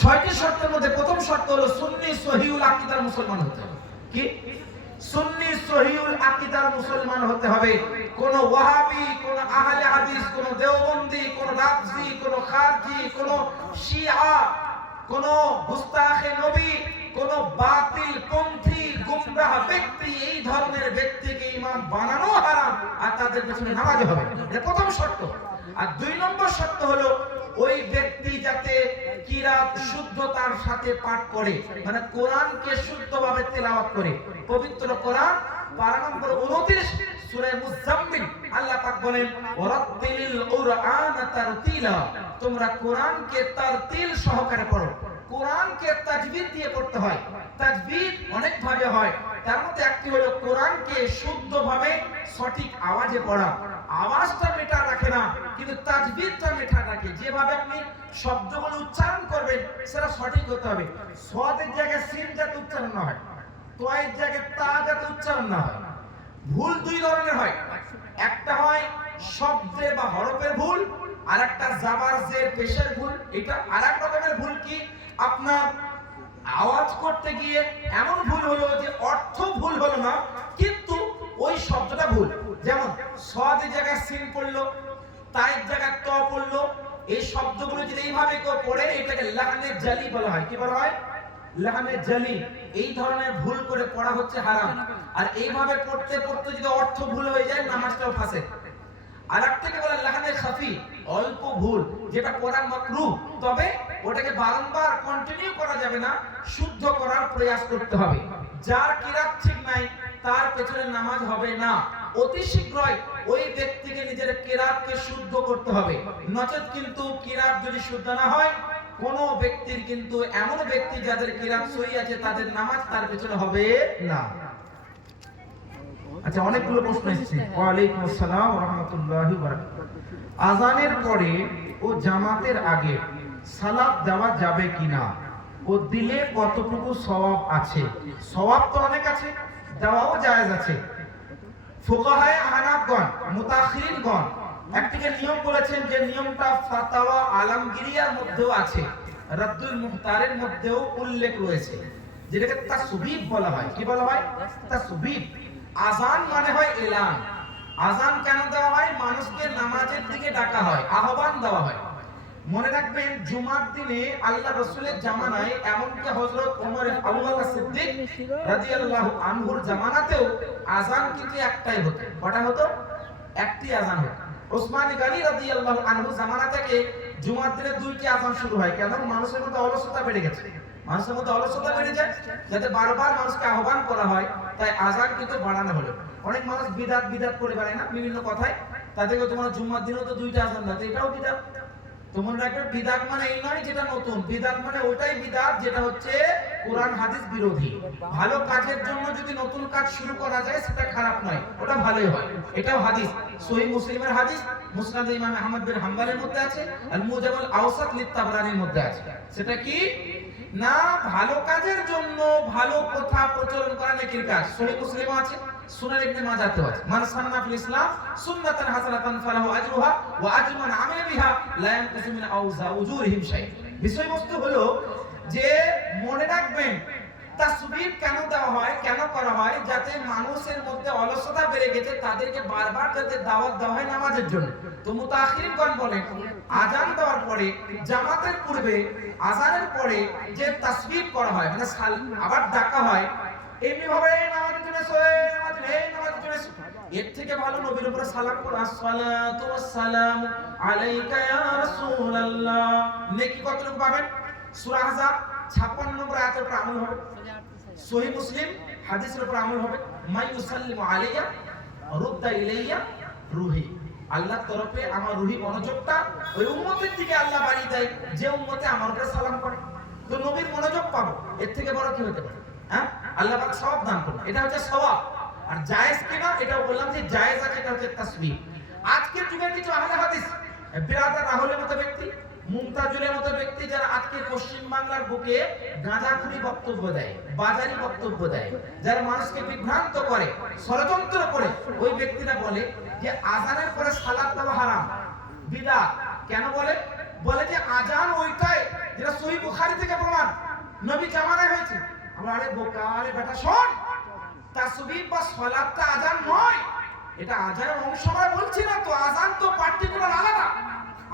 ছয়টি শর্তের মধ্যে প্রথম শর্ত হলো সুন্নি সহিউল আকীদার মুসলমান হতে হবে। কি? সুন্নি সহিউল আকীদার মুসলমান হতে হবে। কোন ওয়াহাবি, কোন আহলে হাদিস, কোন দেওবন্দি, কোন রাফজি, কোন খারজি, কোন শিয়া, কোন গুস্তাখে নবী, কোন বাতিল পন্থী, গুমরাহ ব্যক্তি, এই ধরনের ব্যক্তিকে ইমাম বানানো হারাম, আর তাদের পেছনে নামাজ হবে। এটা প্রথম শর্ত। আর দুই নম্বর শর্ত হলো ওই ব্যক্তি যাতে কিরাত শুদ্ধতার সাথে পাঠ করে মানে কোরআনকে শুদ্ধভাবে তেলাওয়াত করে। পবিত্র কোরআন পারা নম্বর 29 সূরা মুজাম্মিল, আল্লাহ পাক বলেন ওয়ারাত্তিলিল কুরআন তারতিলা। তোমরা কোরআনকে তারতিল সহকারে পড়ো। কোরআনকে তাজবিদ দিয়ে পড়তে হয়। তাজবিদ অনেক ভাবে হয়। তার মধ্যে একটি হলো কোরআনকে শুদ্ধভাবে সঠিক আওয়াজে পড়া। আওয়াজটা মেটা রাখে না, কিন্তু তাজবিদটা মেটা রাখে। যেভাবে আপনি শব্দগুলো উচ্চারণ করবেন, সেটা সঠিক হতে হবে। সদের জায়গায় সিন যাতে উচ্চারণ না হয়, তয়ের জায়গায় তা যাতে উচ্চারণ না হয়। ভুল দুই ধরনের হয়। একটা হয় শব্দে বা হরফের ভুল আর একটা জাবার জের পেশের ভুল। এটা আর এক রকমের ভুল কি? আপনার আওয়াজ করতে গিয়ে এমন ভুল হলো যে অর্থ ভুল হলো না, কিন্তু ওই শব্দটা ভুল। যেমন সদের জায়গায় সিন পড়ল তায়ের জায়গায় ত পড়ল। এই শব্দগুলো যদি এইভাবে কেউ পড়ে, এটাকে লাহানে জালি বলা হয়। কি বলা হয়? লাহানে জালি। এই ধরনের ভুল করে পড়া হচ্ছে হারাম। আর এইভাবে পড়তে পড়তে যদি অর্থ ভুল হয়ে যায়, নামাজটাও ফাঁসে। আর একটাকে বলে লাহানে খাফি, অল্প ভুল, যেটা পড়া মাকরু। তবে ওটাকে বারংবার কন্টিনিউ করা যাবে না, শুদ্ধ করার প্রয়াস করতে হবে। যার কিরাত ঠিক নাই, তার পেছনে নামাজ হবে না। অতি শীঘ্রই ওই ব্যক্তিকে নিজের কিরাতকে শুদ্ধ করতে হবে। নচেত কিন্তু কিরাত যদি শুদ্ধ না হয়, কোন ব্যক্তির কিন্তু এমন ব্যক্তি যাদের কিরাত সহি আছে, তাদের নামাজ তার পেছনে হবে না। আচ্ছা অনেকগুলো প্রশ্ন এসেছে। ওয়ালাইকুম আসসালাম রাহমাতুল্লাহি আজানের পরে ও জামাতের আগে সালাত দেওয়া যাবে কিনা? ও দিলে কতটুকু সওয়াব আছে? সওয়াব তো অনেক আছে, দেওয়াও জায়েজ আছে। ফুকাহায়ে আহনাফগণ মুতাখিরিনগণ একটিকে নিয়ম বলেছেন যে নিয়মটা ফাতাওয়া আলমগিরিয়ার মধ্যেও আছে, রাদ্দুল মুহতারের মধ্যেও উল্লেখ রয়েছে, যেটাকে তাসবিব বলা হয়। কি বলা হয়? তাসবিব। আজান মানে হয় এলান। আজান কেন দেওয়া হয়? মানুষকে নামাজের দিকে ডাকা হয়, আহ্বান দেওয়া হয়। মনে রাখবেন, জুমার দিনে আল্লাহ রসুলের জামানায়, এমনকি হযরত ওমর সিদ্দিক রাদিয়াল্লাহু আনহুর জামানাতেও আজান কিন্তু একটাই হতো। কটা হতো? একটি আজান হতো। ওসমান রাদিয়াল্লাহু আনহু জামানা থেকে জুমার দিনে দুইটি আজান শুরু হয়। কেন? মানুষের মধ্যে অলসতা বেড়ে গেছে। মানুষের মধ্যে অলসতা বেড়ে যায়, যাতে বারবার মানুষকে আহ্বান করা হয়, তাই আজান কিন্তু বাড়ানো হলো। অনেক মানুষ বিদাত বিদাত করে বেড়ায় না, বিভিন্ন কথায়, তাদেরকে তোমার জুম্মার দিনেও তো দুইটা আজান দাও এটাও বিদাত। তোমরা রাখবে বিদাত মানে এই নয় যেটা নতুন। বিদাত মানে ওটাই বিদাত যেটা হচ্ছে কোরআন হাদিস বিরোধী। ভালো কাজের জন্য যদি নতুন কাজ শুরু করা যায়, সেটা খারাপ নয়। ওটা ভালোই হয়। এটাও হাদিস। সহি মুসলিমের হাদিস, মুসনাদ ইমাম আহমদ বিন হাম্বলের মধ্যে আছে আর মুজামুল আওসাত লিত তাবরানির মধ্যে আছে। সেটা কি? না, ভালো কাজের জন্য ভালো কথা প্রচলন করা নেকির কাজ? সহি মুসলিমও আছে। সুনান ইবনে মাজাতেও আছে মান সান্না ফিল ইসলাম, সুন্নাতান হাসানাতান ফালাহু আজরুহা ওয়া আজরু মান আমিলা বিহা লা ইয়ানকুসু মিন আওজা উজুরিহিম শাই বিষয়বস্তু হলো যে মনে রাখবেন তাসবিব কেন দেওয়া হয়, কেন করা হয়, যাতে মানুষের মধ্যে অলসতা বেড়ে গেছে, তাদেরকে বারবার যাতে দাওয়াত দেওয়া হয় নামাজের জন্য। তো মুতাখিরিনগণ বলেন আজান দেওয়ার পরে, জামাতের পূর্বে আজানের পরে যে তাসবিব করা হয় মানে আবার ডাকা হয় এমনি ভাবে নামাজের জন্য এর থেকে ভালো নবীর উপরে সালাম করো। আসসালাতু ওয়াসসালামু আলাইকা ইয়া রাসূলুল্লাহ। নেকি কতটুকু পাবেন? সূরা আহজাব 56 নম্বর আয়াতের উপর আমল হবে। সহি মুসলিম হাদিসের উপর আমল হবে। মাই ইউসাল্লিমু আলাইয়া রুদ্দা ইলাইয়া রুহি। আল্লাহর তরফে আমার রুহি মনোযোগটা ওই উম্মতের দিকে আল্লাহ বাড়িয়ে দেয়। যে উম্মতে আমার উপরে সালাম করে। তো নবীর মনোযোগ পাবো। এর থেকে বড় কি হতে পারে? হ্যাঁ? আল্লাহ পাক সওয়াব দান করবে এটা হচ্ছে সওয়াব। আর জায়েজ কিনা বললাম যে জায়েজ আছে, এটা হচ্ছে তাসবিহ। যুগের কিছু আহলে হাদিস, বিরাদার মতো ব্যক্তি, মুমতাজুলের মতো ব্যক্তি, যারা আজকে পশ্চিম বাংলার বুকে বক্তব্য দেয়, বাজারি বক্তব্য দেয়, যারা মানুষকে বিভ্রান্ত করে, ষড়যন্ত্র করে, ওই ব্যক্তিরা বলে যে আজানের পরে সালাত দেওয়া হারাম, বিদা কেন বলে? বলে যে আজান ওইটাই, যেটা সহি বুখারী থেকে প্রমাণ। নবী জামানায় হয়েছে। আমরা আরে বোকা, আরে বেটা, শোন! তাসবিহ বা সালাতটা আজান নয়। এটা আজানের অংশ আমরা বলছি না, তো আজান তো পার্টিকুলার আলাদা।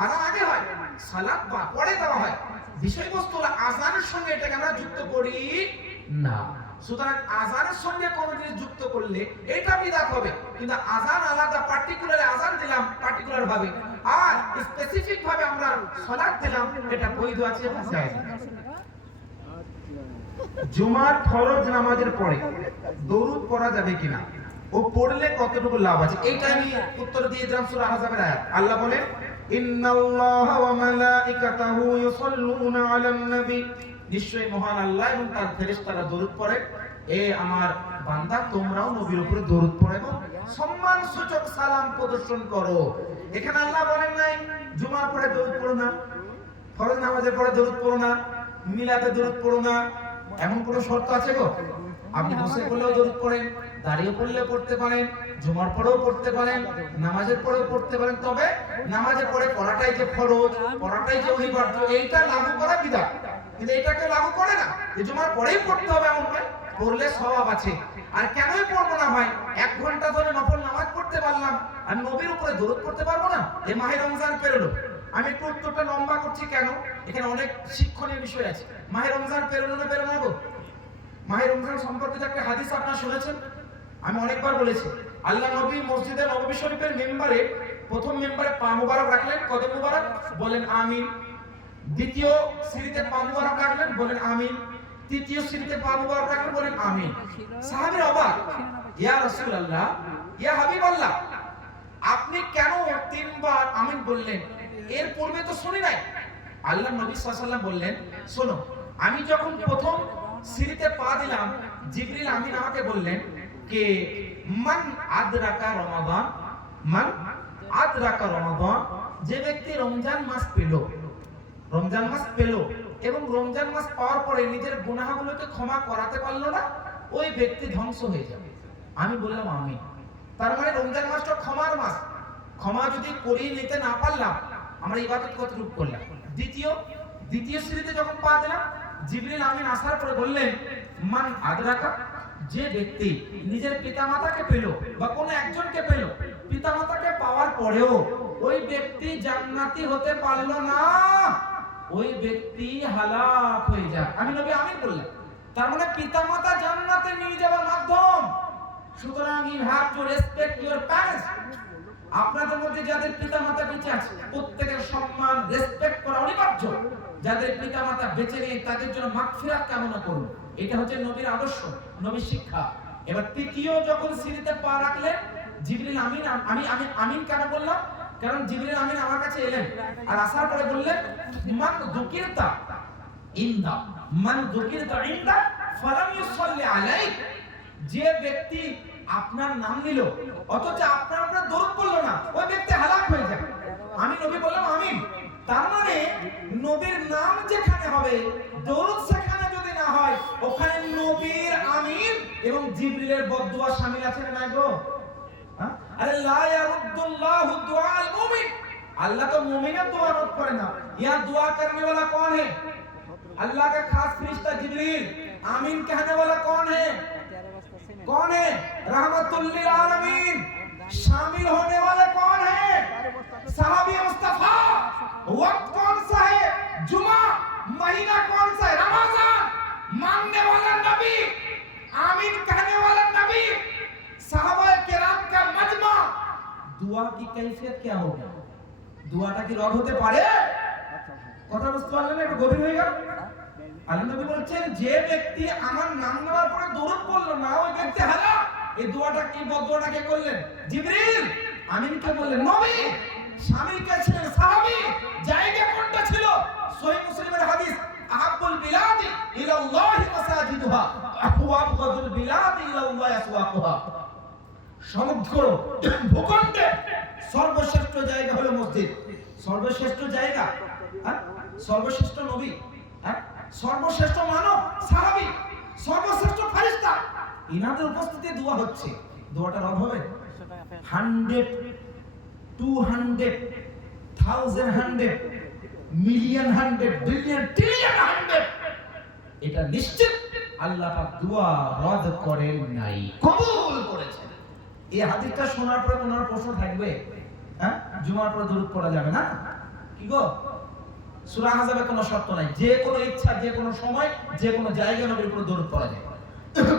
আজান আগে হয় সালাত বা পরে দেওয়া হয়। বিষয়বস্তু হলো আজানের সঙ্গে এটাকে আমরা যুক্ত করি না। সুতরাং আজানের সঙ্গে কোনো জিনিস যুক্ত করলে এটা বিদাত হবে। কিন্তু আজান আলাদা পার্টিকুলার আজান দিলাম পার্টিকুলার ভাবে। আর স্পেসিফিক ভাবে আমরা সালাত দিলাম, এটা বৈধ আছে। জুমার ফরজ নামাজের পরে দরুদ পড়া যাবে কিনা? ও পড়লে কতটুকু লাভ আছে? এইটা আমি উত্তর দিয়ে দিলাম সূরা আহজাবের আয়াত। আল্লাহ বলে, ইন্নাল্লাহা ওয়া মালাইকাতাহু ইউসাল্লুনা আলান নবী। নিশ্চয়ই মহান আল্লাহ এবং তার ফেরেশতারা দরুদ পড়ে। এ আমার বান্দা, তোমরাও নবীর উপরে দরুদ পড়ো এবং সম্মান সূচক সালাম প্রদর্শন করো। এখানে আল্লাহ বলেন নাই, জুমার পরে দরুদ পড়ো না, ফরজ নামাজের পরে দরুদ পড়ো না, মিলাদে দরুদ পড়ো না এমন কোনো শর্ত আছে গো? আপনি বসে পড়লেও দরুদ পড়েন দাঁড়িয়ে পড়লে পড়তে পারেন, জুমার পরেও পড়তে পারেন, নামাজের পরেও পড়তে পারেন, তবে নামাজের পরে পড়াটাই যে ফরজ, পড়াটাই যে অনিবার্য, এইটা লাগু করা বিধান কিন্তু এটাকে লাগু করে না, যে জুমার পরেই পড়তে হবে এমন নয়, পড়লে স্বভাব আছে। আর কেনই পড়ব না ভাই? এক ঘণ্টা ধরে নফল নামাজ পড়তে পারলাম, আমি নবীর উপরে দরুদ পড়তে পারব না? এ মাহে রমজান পেরোলো। আমি একটু উত্তরটা লম্বা করছি কেন? এখানে অনেক শিক্ষণীয় বিষয় আছে। মাহে রমজান পেরোলো না পেরোনো গো রমজান সম্পর্কিত একটা হাদিস আপনারা শুনেছেন? আমি অনেকবার বলেছি, আল্লাহ নবী মসজিদে নববী শরীফের মেম্বারে, প্রথম মেম্বারে পা মুবারক রাখলেন, কদম মুবারক, বলেন আমিন। দ্বিতীয় সিঁড়িতে পা মুবারক রাখলেন, বলেন আমিন। তৃতীয় সিঁড়িতে পা মুবারক রাখলেন, বলেন আমিন। সাহাবীর অবাক, ইয়া রাসূলুল্লাহ, ইয়া হাবিবাল্লাহ, আপনি কেন তিনবার আমিন বললেন? এর পূর্বে তো শুনি নাই। আল্লাহ নবী সাল্লাল্লাহু বললেন, শোনো আমি যখন প্রথম সিঁড়িতে পা দিলাম, জিবরিল আমিন আমাকে বললেন কে? মান আদরাকা রমাদান, মান আদরাকা রমাদান, যে ব্যক্তি রমজান মাস পেল, রমজান মাস পেল এবং রমজান মাস পাওয়ার পরে নিজের গুনাহগুলোকে ক্ষমা করাতে পারল না, ওই ব্যক্তি ধ্বংস হয়ে যাবে। আমি বললাম আমি তার মানে রমজান মাসটা ক্ষমার মাস। ক্ষমা যদি করিয়ে নিতে না পারলাম, আমরা ইবাদত কতটুকু করলাম? দ্বিতীয় দ্বিতীয় শ্রেণীতে যখন পা দিলাম জিবরিল আমিন আসার পরে বললেন, মান আদরাকা, যে ব্যক্তি নিজের পিতামাতাকে পেল বা কোনো একজনকে পেল, পিতামাতাকে পাওয়ার পরেও ওই ব্যক্তি জান্নাতি হতে পারল না। ওই ব্যক্তি হালাক হয়ে যায়। আমি নবী আমিন বললাম তার মানে পিতামাতা জান্নাতে নিয়ে যাওয়ার মাধ্যম। সুতরাং you have to respect your parents আপনাদের মধ্যে যাদের পিতামাতা বেঁচে আছে, প্রত্যেকের সম্মান রেসপেক্ট করা অনিবার্য। যাদের পিতামাতা বেঁচে নেই, তাদের জন্য মাগফিরাত কামনা করুন। এটা হচ্ছে নবীর আদর্শ, নবীর শিক্ষা। এবার তৃতীয় যখন সিঁড়িতে পা রাখলেন, জিবরিল আমিন, আমি আমি আমিন কেন বললাম? কারণ জিবরিল আমিন আমার কাছে এলেন আর আসার পরে বললেন, মান দুকিরতা ইন্দা, মান দুকিরতা ইন্দা ফালাম ইউসাল্লি আলাইক। যে ব্যক্তি আপনার নাম নিল, অথচ আপনার উপরে দরুদ পড়ল না, ওই ব্যক্তি হালাক হয়ে যাবে আমি নবী বললাম, আমিন। তার মানে নবীর নাম যেখানে হবে দরুদ সেখানে যদি না হয় ওখানে নবীর আমিন এবং জিবরিলের বদদুয়া শামিল আছে না নাই গো হ্যাঁ? আরে লা ইয়ারুদ্দুল্লাহু দুআল মুমিন আল্লাহ তো মুমিনের দোয়া রদ করে না ইয়া दुआ करने वाला कौन है अल्लाह का खास फरिश्ता जिब्रील आमीन कहने वाला कौन है कौन है रहमतुल्लिल आलमीन शामिल होने वाले कौन है साहबी मुस्तफा महीना कौन सा है रमजान मानने वाला नबी आमीन कहने वाला नबी साहबा किराम का मजमा दुआ की कैफियत क्या होगी দুয়াটা কি রদ হতে পারে কথা বুঝতে পারলেন একটু গভীর হয়ে গেল আল্লাহ নবী বলছেন যে ব্যক্তি আমার নাম নেওয়ার পরে দরুদ পড়লো না ওই ব্যক্তি হালা এই দোয়াটা কি বদদোয়াটা কে করলেন জিবরিল আমিনকে বললেন নবী শামিল কে ছিলেন সাহাবী জায়গা কোনটা ছিল সহিহ মুসলিমের হাদিস, আহাব্বুল বিলাদ ইলাল্লাহি মাসাজিদুহা আবগাদুল বিলাদ ইলাল্লাহি আসওয়াকুহা। সমগ্র ভূখণ্ডে সর্বশ্রেষ্ঠ জায়গা হলো মসজিদ। সর্বশ্রেষ্ঠ জায়গা হ্যাঁ? সর্বশ্রেষ্ঠ নবী হ্যাঁ? সর্বশ্রেষ্ঠ মানব, সাহাবী, সর্বশ্রেষ্ঠ ফারিস্তা ইনাদের উপস্থিতি দোয়া হচ্ছে। দোয়াটা রদ হবে hundred, two hundred, thousand hundred million hundred billion trillion hundred এটা নিশ্চিত আল্লাহ পাক দোয়া রদ করেন নাই। কবুল করেছেন। এই হাদিসটা শোনার পরে তোমার প্রশ্ন থাকবে। হ্যাঁ? জুমার পরে দরুদ পড়া যাবে না? কি গো? সূরা আহজাবে কোনো শর্ত নাই। যে কোনো ইচ্ছা, যে কোনো সময়, যে কোনো জায়গায় নবীর উপর দরুদ পড়া যায়।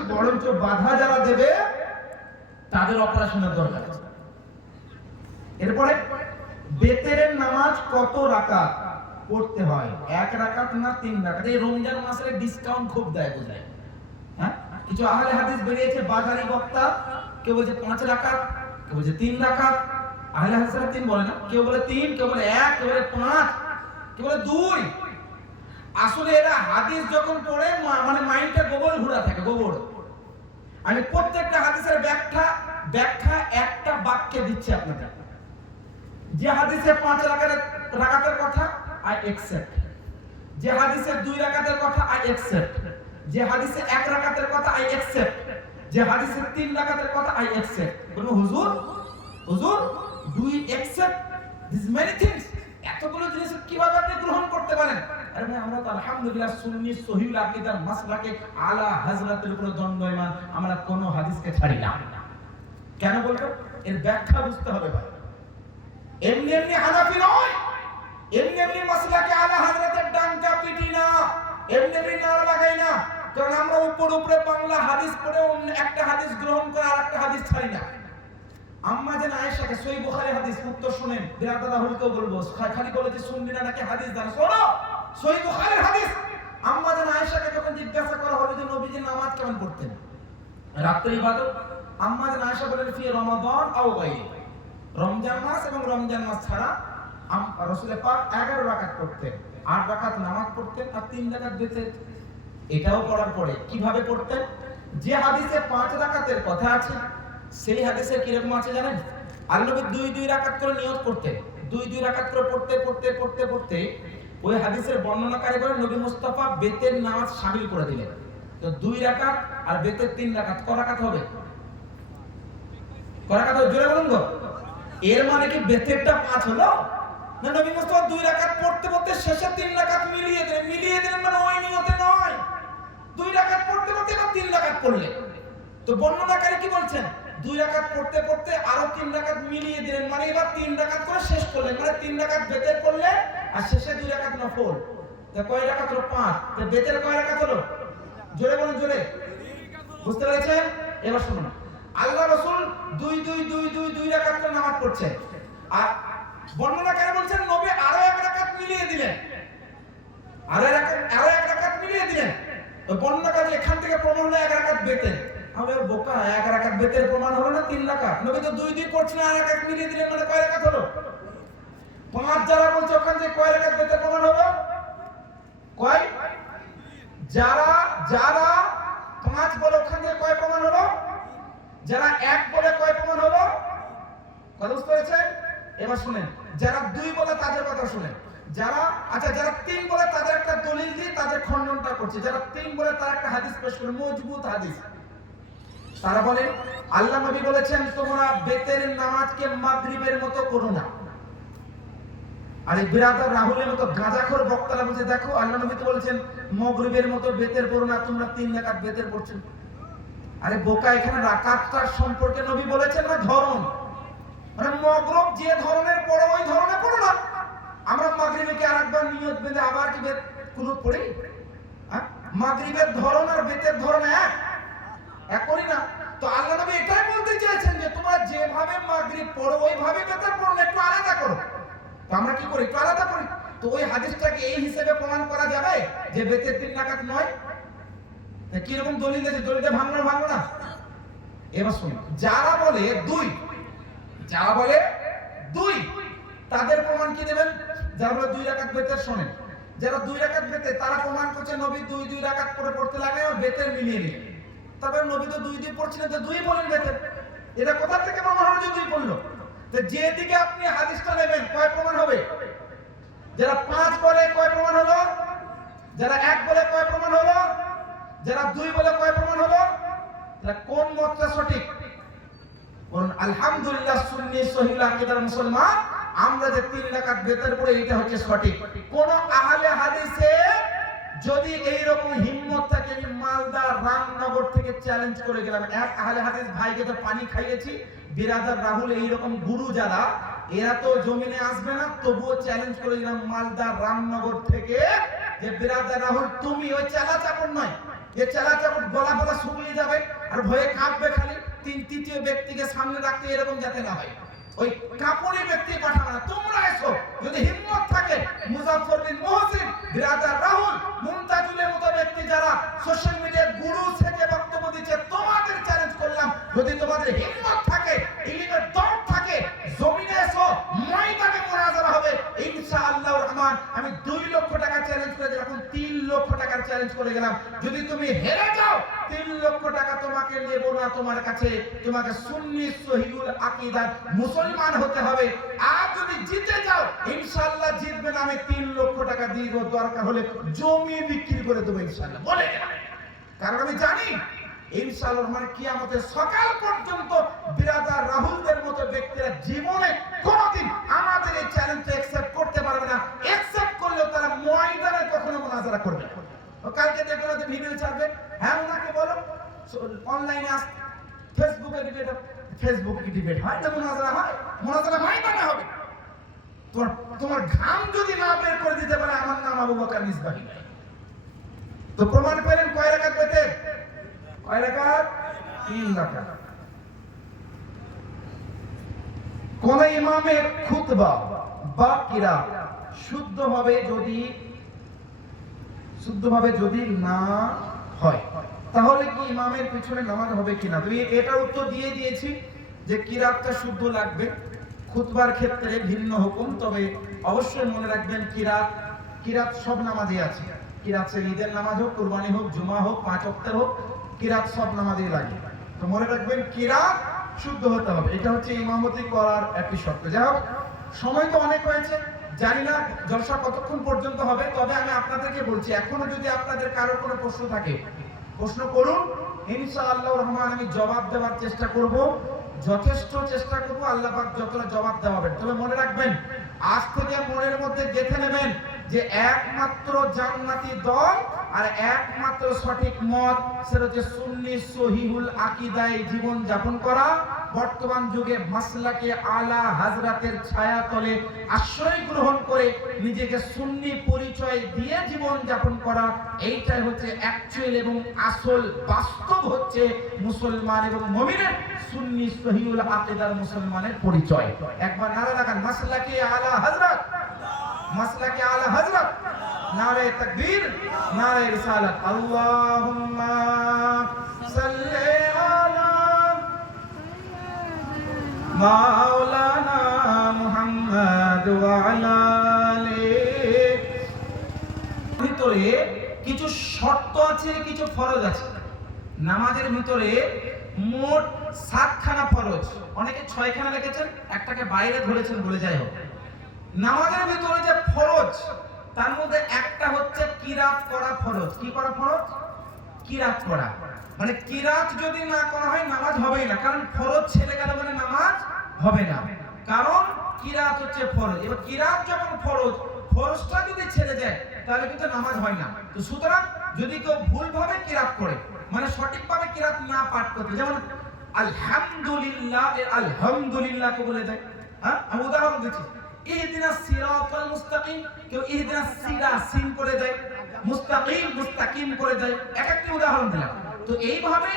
বরঞ্চ বাধা যারা দেবে, তাদের অপারেশনের দরকার আছে। এরপরে বেতেরের নামাজ কত রাকাত? পড়তে হয়। এক রাকাত না তিন রাকাত? এই রমজান মাসের ডিসকাউন্ট খুব দেয় বোঝায় হ্যাঁ? কিছু আহলে হাদিস বেরিয়েছে, বাজারি বক্তা, কেউ বলছে পাঁচ রাকাত, কেউ বলছে তিন রাকাত। আহলে হাদিসরা তিন বলে না। কেউ বলে তিন, কেউ বলে এক, কেউ বলে পাঁচ, কেউ বলে দুই। আসলে এরা হাদিস যখন পড়ে মানে মাইন্ডটা গোবর ঘোরা থাকে, গোবর। আমি প্রত্যেকটা হাদিসের ব্যাখ্যা ব্যাখ্যা একটা বাক্যে দিচ্ছি আপনাদের। যে হাদিসে পাঁচ রাকাতের রাকাতের কথা আই একসেপ্ট যে হাদিসে দুই রাকাতের কথা আই একসেপ্ট যে হাদিসে এক রাকাতের কথা আই একসেপ্ট যে হাদিসে তিন রাকাতের কথা আই একসেপ্ট বলুন, হুজুর হুজুর দুই you accept this many things এতগুলো জিনিস কীভাবে আপনি গ্রহণ করতে পারেন? আরে ভাই, আমরা তো আলহামদুলিল্লাহ সুন্নি সহিউল আকীদার মাসলাকে আলা হযরতের উপরে দণ্ডায়মান, আমরা কোন হাদিসকে ছাড়ি না। কেন বলব? এর ব্যাখ্যা বুঝতে হবে ভাই। এমনি এমনি হানাফি নয়। এমনি এমনি মাসলাকে আলা হযরতের ডাঙ্কা পিটি না, এমনি এমনি নাড়া লাগাই না, কারণ আমরা উপর উপরে বাংলা হাদিস পড়ে একটা হাদিস গ্রহণ করে আর একটা হাদিস ছাড়ি না। আম্মা যেন আয়েশাকে সই বুখারী হাদিস উত্তর শুনেন বিরাট দাদা হলকেও বলব খালি বলেছে শুনবি না নাকি হাদিস জানো শোনো সই বুখারীর হাদিস। আম্মা যেন আয়েশাকে যখন জিজ্ঞাসা করা হলো যে নবীজি নামাজ কেমন পড়তেন? রাত্রে ইবাদত। আম্মা যেন আয়েশা বলেন ফি রমাদান আও গায়রি। রমজান মাস এবং রমজান মাস ছাড়া রসুল পাক এগারো রাকাত পড়তেন। আট রাকাত নামাজ পড়তেন আর তিন রাকাত বেঁচে এটাও পড়ার পরে কীভাবে পড়তেন? যে হাদিসে পাঁচ রাকাতের কথা আছে, সেই হাদিসে কীরকম আছে জানেন? আল্লাহ দুই দুই রাকাত করে নিয়ত করতেন। দুই দুই রাকাত করে পড়তে পড়তে পড়তে পড়তে ওই হাদিসের বর্ণনাকারী বলেন নবী মুস্তাফা বেতের নামাজ শামিল করে দিলেন। তো দুই রাকাত আর বেতের তিন রাকাত, ক রাকাত হবে? ক রাকাত হবে? জোরে বলুন গো এর মানে কি বেতেরটা পাঁচ হলো? নবী মুস্তাফা দুই রাকাত পড়তে পড়তে শেষে তিন রাকাত মিলিয়ে দিলেন। মিলিয়ে দিলেন মানে ওই নিয়তে নয়। দুই রাকাত পড়তে পড়তে এবার তিন রাকাত পড়লেন। তো বর্ণনাকারী কি বলছেন? দুই রাকাত পড়তে পড়তে আরও তিন রাকাত মিলিয়ে দিলেন মানে এবার তিন রাকাত করে শেষ করলেন। মানে তিন রাকাত বেতের পড়লেন আর শেষে দুই রাকাত নফল। তা কয় রাকাত হলো পাঁচ? তো বেতের কয় রাকাত হলো? জোরে বলুন, জোরে। বুঝতে পেরেছেন? এবার শুনুন। আল্লাহ রসুল দুই দুই দুই দুই দুই রাকাত করে নামাজ পড়ছেন। আর বর্ণনাকারী বলছেন? নবী আরও এক রাকাত মিলিয়ে দিলেন। আরও এক আরও এক রাকাত মিলিয়ে দিলেন। বর্ণনাকারী এখান থেকে প্রমাণ হলো এক রাকাত বেতের। আমি বোকা, এক রাকাত বেতের প্রমাণ হলো না তিন রাকাত? নবী তো দুই দুই পড়ছেন আর এক মিলিয়ে দিলেন মানে কয় রাকাত হলো? পাঁচ যারা বলছে ওখান থেকে কয় রাকাত বেতের প্রমাণ হলো? কয়? যারা যারা পাঁচ বলে ওখান থেকে কয় প্রমাণ হলো? যারা এক বলে কয় প্রমাণ হলো? কথা বুঝতে পেরেছেন? এবার শুনেন, যারা দুই বলে তাদের কথা শুনেন। যারা আচ্ছা যারা তিন বলে তাদের একটা দলিল দিয়ে তাদের খণ্ডনটা করছে। যারা তিন বলে তার একটা হাদিস পেশ করে, মজবুত হাদিস। তারা বলে, আল্লাহ নবী বলেছেন, তোমরা বেতের নামাজকে মাগরিবের মতো করো না। আর এই বিরাদার রাহুলের মতো গাঁজাখোর বক্তারা বলছে, দেখো, আল্লাহ নবী তো বলেছেন, মগরিবের মতো বেতের পড়ো না, তোমরা তিন রাকাত বেতের পড়ছো। আরে বোকা, এখানে রাকাতটার সম্পর্কে নবী বলেছেন না ধরন? মানে মগরব যে ধরনের পড়ো, ওই ধরনের পড়ো না। আমরা মাগরিবে কি আরেকবার নিয়ত বেঁধে আবার কি কুনুত পড়ি? হ্যাঁ? মাগরিবের ধরন আর বেতের ধরন এক। এক করি না? তো আল্লাহ নবী এটাই বলতে চাইছেন যে তোমরা যেভাবে মাগরিব পড়ো, ওইভাবে বেতের পড়ো একটু আলাদা করো। তো আমরা কি করি? একটু আলাদা করি। তো ওই হাদিসটাকে এই হিসেবে প্রমাণ করা যাবে যে বেতের তিন রাকাত নয়। কীরকম দলিল আছে? দলিলটা ভাঙলো ভাঙলো না? এবার শুনুন। যারা বলে দুই যারা বলে দুই, তাদের প্রমাণ কি দেবেন? যারা বলে দুই রাকাত বেতের শোনেন। যারা দুই রাকাত বেতে, তারা প্রমাণ করছে নবী দুই দুই রাকাত করে পড়তে লাগে বেতের মিলিয়ে নিলেন। তবে নবী তো দুই দুই পড়ছিলেন, তো দুই বলেন বেতের। এটা কোথা থেকে প্রমাণ হলো যে দুই পড়ল? তো যে দিকে আপনি হাদিসটা নেবেন, কয় প্রমাণ হবে? যারা পাঁচ বলে কয় প্রমাণ হলো? যারা এক বলে কয় প্রমাণ হলো? যারা দুই বলে কয় প্রমাণ হলো? কোন মতটা সঠিক? বলুন, আলহামদুলিল্লাহ সুন্নি সহিল আকীদার মুসলমান। আমরা যে তিন রাকাত বেতন পড়ে এটা হচ্ছে সঠিক। কোন আহলে হাদিসে যদি এইরকম হিম্মত থাকে, আমি মালদা রামনগর থেকে চ্যালেঞ্জ করে গেলাম। এক আহলে হাদিস, ভাইকে তো পানি খাইয়েছি। বিরাদার রাহুল এইরকম গুরু যারা, এরা তো জমিনে আসবে না, তবুও চ্যালেঞ্জ করে গেলাম মালদা রামনগর থেকে যে, বিরাদার রাহুল, তুমি ওই চালা চাপড় নয়। এ চালা চাপড় গলা গলা শুকিয়ে যাবে আর ভয়ে কাঁপবে খালি। তৃতীয় ব্যক্তিকে সামনে রাখতে এরকম যাতে না হয়। ওই কাপড়ি ব্যক্তি পাঠাবে না। তোমরা এসো। যদি হিম্মত থাকে মুজাফর বিন মহসিন, বিরাদার রাহুল মুমতাজুলের মতো ব্যক্তি যারা সোশ্যাল মিডিয়ায় গুরু থেকে বক্তব্য দিচ্ছে, তোমাদের চ্যালেঞ্জ করলাম। যদি তোমাদের হিম্মত থাকে, ইলিমের দম থাকে, জমিনে এসো, ময়দানে মোনাজারা হবে। ইনশাআল্লাহর রহমান, আমি দুই লক্ষ টাকা চ্যালেঞ্জ করে এখন তিন লক্ষ টাকার চ্যালেঞ্জ করে গেলাম। যদি তুমি হেরে যাও তিন লক্ষ টাকা তোমাকে নেব না তোমার কাছে। তোমাকে সুন্নি আকীদার মুসলমান হতে হবে। আর যদি জিতে যাও, ইনশাআল্লাহ জিতবে না, আমি তিন লক্ষ টাকা দিয়ে দরকার হলে জমি বিক্রি করে দেবো বলে কারণ আমি জানি, ইনশাআল্লাহ মানে কিয়ামতের সকাল পর্যন্ত বিরাদার রাহুলদের মতো ব্যক্তিরা জীবনে কোনোদিন আমাদের এই চ্যালেঞ্জটা অ্যাকসেপ্ট করতে পারবে না। অ্যাকসেপ্ট করলেও তারা ময়দানে কখনো মোনাজারা করবে না। কালকে দেখো না ভিডিও ছাড়বে হ্যাঁ ওনাকে বলো অনলাইনে ফেসবুকে ডিবেট ফেসবুকে কি ডিবেট হয় না, মোনাজারা হয়? মোনাজারা ময়দানে হবে। তোমার তোমার ঘাম যদি না বের করে দিতে পারে, আমার নাম আবু তো প্রমাণ পেলেন কয় রাকাত পেতে? কয় রাকাত? তিন রাকাত। কোন ইমামের খুতবা বা কিরাত শুদ্ধভাবে যদি শুদ্ধভাবে যদি না হয়। তাহলে কি ইমামের পিছনে নামাজ হবে কিনা? তুমি এটা উত্তর দিয়ে দিয়েছি যে কিরাতটা শুদ্ধ লাগবে? খুতবার ক্ষেত্রে ভিন্ন হুকুম, তবে অবশ্যই মনে রাখবেন কিরাত কিরাত সব নামাজে আছে। কিরাত সে ঈদের নামাজ হোক, কুরবানি হোক, জুমা হোক, পাঁচ অক্টের হোক কিরাত সব নামাজেই লাগে। তো মনে রাখবেন কিরাত শুদ্ধ হতে হবে। এটা হচ্ছে ইমামতি করার একটি শর্ত। যাই হোক, সময় তো অনেক হয়েছে। জানি না জলসা কতক্ষণ পর্যন্ত হবে, তবে আমি আপনাদেরকে বলছি, এখনও যদি আপনাদের কারোর কোনো প্রশ্ন থাকে প্রশ্ন করুন, ইনশাআল্লাহ রহমান, আমি জবাব দেওয়ার চেষ্টা করব। যথেষ্ট চেষ্টা করব, আল্লাহ যতটা জবাব দেওয়াবেন। তবে মনে রাখবেন, আজ থেকে মনের মধ্যে গেঁথে নেবেন যে একমাত্র জান্নাতি দল আর একমাত্র সঠিক মত, সেটা হচ্ছে সুন্নি সহিহুল আকিদায় জীবন যাপন করা। বর্তমান যুগে মাসলাকে আলা হাজরাতের ছায়া তলে আশ্রয় গ্রহণ করে নিজেকে সুন্নি পরিচয় দিয়ে জীবন যাপন করা, এইটাই হচ্ছে অ্যাকচুয়াল এবং আসল, বাস্তব হচ্ছে মুসলমান এবং মুমিনের সুন্নি সহিউল আকীদার মুসলমানের পরিচয়। একবার নারা লাগান, মাসলাকে আলা হযরত মাসলাকে আলা হযরত নারে তাকবীর, নারে রিসালাত। আল্লাহুম্মা সাল্লি আলা মাওলানা মুহাম্মদ ভিতরে কিছু শর্ত আছে, কিছু ফরজ আছে। নামাজের ভিতরে মোট সাতখানা ফরজ। অনেকে ছয়খানা রেখেছেন, একটাকে বাইরে ধরেছেন বলে যাই হোক। নামাজের ভিতরে যে ফরজ, তার মধ্যে একটা হচ্ছে কিরাত করা ফরজ। কি করা ফরজ? কিরাত করা। মানে কিরাত যদি না করা হয়, নামাজ হবেই না। কারণ ফরজ ছেড়ে গেলে মানে নামাজ হবে না। কারণ কিরাত হচ্ছে ফরজ? এবার কিরাত যখন ফরজ, ফরজটা যদি ছেড়ে যায় তাহলে কিন্তু নামাজ হয় না। তো সুতরাং যদি কেউ ভুলভাবে কিরাত করে মানে সঠিকভাবে কিরাত না পাঠ করতে, যেমন আলহামদুলিল্লাহ এ আলহামদুলিল্লাহকে বলে দেয় হ্যাঁ? আমি উদাহরণ দিচ্ছি। ইহদিনাস সিরাতাল মুস্তাকিম, কেউ ইহদিনাস সিরা সিন করে দেয় মুস্তাকিম মুস্তাকিম করে দেয় এক একটি উদাহরণ দিলাম। তো এইভাবে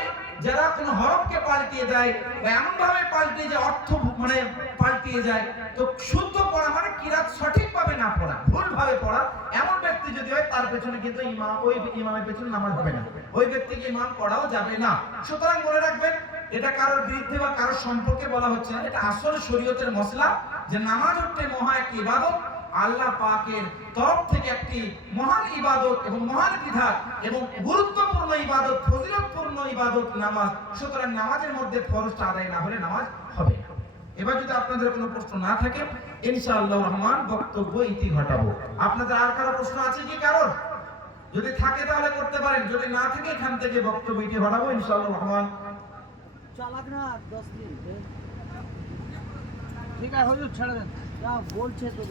যারা কোন হরফকে পাল্টিয়ে দেয় বা এমন ভাবে পাল্টিয়ে যায় অর্থ মানে পাল্টিয়ে যায়, তো শুদ্ধ পড়া মানে কিরাত সঠিকভাবে না পড়া ভুল ভাবে পড়া। এমন ব্যক্তি যদি হয়, তার পেছনে কিন্তু ইমাম ওই ইমামের পেছনে নামাজ হবে না। ওই ব্যক্তিকে ইমাম পড়াও যাবে না। সুতরাং মনে রাখবেন, এটা কারোর বিরুদ্ধে বা কারোর সম্পর্কে বলা হচ্ছে না। এটা আসলে শরীয়তের মশলা যে নামাজ হচ্ছে মহা একটি ইবাদত আল্লাহ পাকের তরফ থেকে একটি মহান ইবাদত এবং মহান বিধান এবং গুরুত্বপূর্ণ ইবাদত, ফজিলতপূর্ণ ইবাদত নামাজ। সুতরাং নামাজের মধ্যে ফরজটা আদায় না হলে নামাজ হবে না। এবার যদি আপনাদের কোনো প্রশ্ন না থাকে ইনশাআল্লাহ রহমান বক্তব্য ইতি ঘটাবো। আপনাদের আর কারও প্রশ্ন আছে কি কারণ যদি থাকে তাহলে করতে পারেন, যদি না থাকে এখান থেকে বক্তব্য ইতি ঘটাবো ইনশাআল্লাহ রহমান। ঠিক আছে, হুজুর, ছেড়ে দেন। বলছে তো